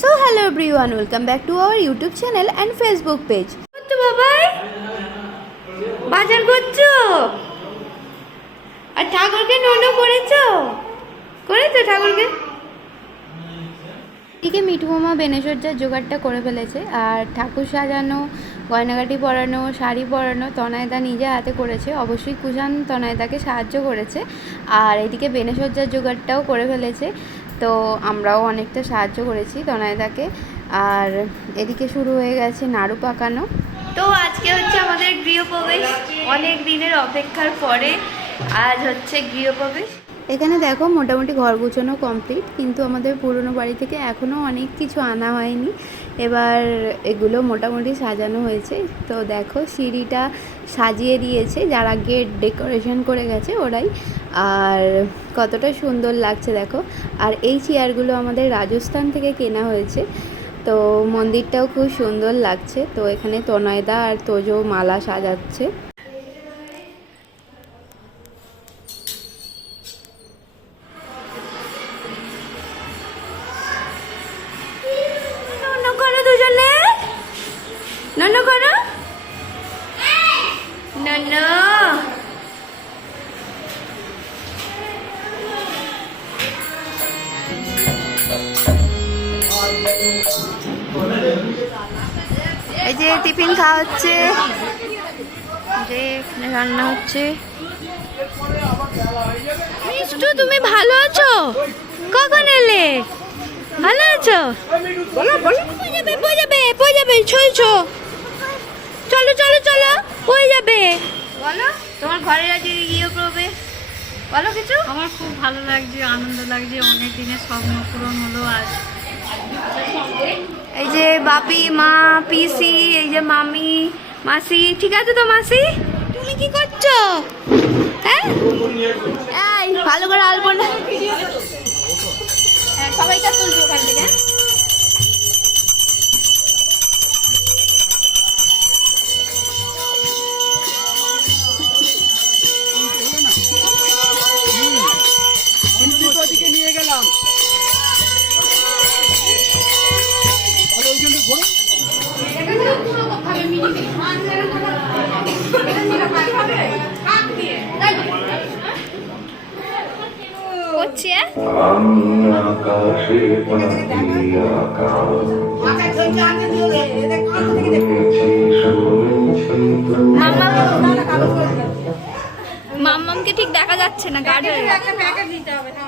So hello everyone welcome back to our YouTube channel and Facebook page করছ বাবাই বাজার করছ? আর ঠাকুরকে ননো করেছ? করেছ ঠাকুরকে? এদিকে মিঠু মামা বেনেসজ্জার জোগাড়টা করে ফেলেছে আর ঠাকুর সাজানো গয়নাগাটি পরানো শাড়ি পরানো তনায়দা নিজে হাতে করেছে। অবশ্যই কুষাণ তনায়দাকে সাহায্য করেছে। আর এদিকে বেনেসজ্জার জোগাড়টাও করে ফেলেছে। তো আমরাও অনেকটা সাহায্য করেছি তনায়দাকে। আর এদিকে শুরু হয়ে গেছে নাড়ু পাকানো। তো আজকে হচ্ছে আমাদের গৃহপ্রবেশ। অনেক দিনের অপেক্ষার পরে আজ হচ্ছে গৃহপ্রবেশ। এখানে দেখো মোটামুটি ঘর গুছানো কমপ্লিট কিন্তু আমাদের পুরনো বাড়ি থেকে এখনও অনেক কিছু আনা হয়নি। এবার এগুলো মোটামুটি সাজানো হয়েছে। তো দেখো, সিঁড়িটা সাজিয়ে দিয়েছে, যারা গেট ডেকোরেশন করে গেছে ওরাই। আর কতটা সুন্দর লাগছে দেখো। আর এই চেয়ারগুলো আমাদের রাজস্থান থেকে কেনা হয়েছে। তো মন্দিরটাও খুব সুন্দর লাগছে। তো এখানে তনয়দা আর তোজো মালা সাজাচ্ছে। নন্য করো। নন্য এই যে টিফিন খাওয়া হচ্ছে। যে এখানে রান্না হচ্ছে। মিষ্টু তুমি ভালো আছো? কখন এলে? ভালো আছো? বলো বলো। যাবে যাবে যাবে। চলো চলো পড়ে যাবে? বলো তোমার ঘরে আজ গিয়ে প্রবেশ বলো কিছু। আমার খুব ভালো লাগছে আনন্দ লাগছে অনেক দিনের স্বপ্ন পূরণ হলো আজ। এই যে বাপি মা পিসি এই যে মামি মাসি ঠিক আছে তো মাসি? তুমি কি করছ? হ্যাঁ? এই ভালো করে আলপনা আমি আকাশে পাখি আকাশ মাম্মামকে ঠিক দেখা যাচ্ছে না গার্ড হয়ে গেছে। ঠিক বাবাচা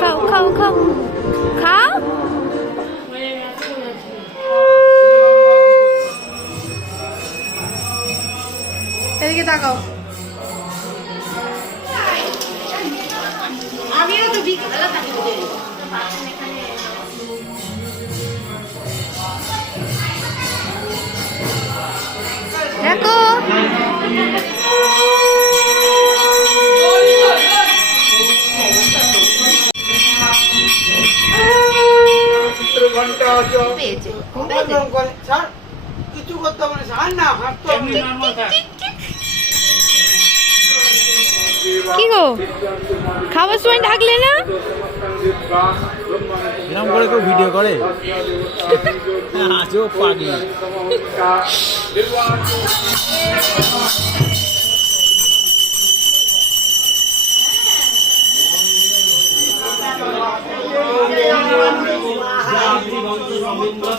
খাও খাও খাও। খাও। দেখো। ঘণ্টা আছে। পেয়েছে। বন্ধন করে ছাড়। কিছু করতে ছাড় না হাঁটতে কি গো? খাবার সময় ডাকলে না? এরকম করে কেউ ভিডিও করে? আজও পাগলি।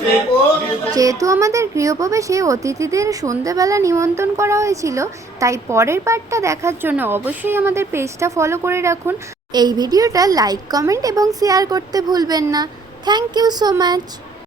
যে যেহেতু আমাদের গৃহপ্রবেশে অতিথিদের সন্ধেবেলা নিমন্ত্রণ করা হয়েছিল, তাই পরের পার্টটা দেখার জন্য অবশ্যই আমাদের পেজটা ফলো করে রাখুন। এই ভিডিওটা লাইক কমেন্ট এবং শেয়ার করতে ভুলবেন না। Thank you so much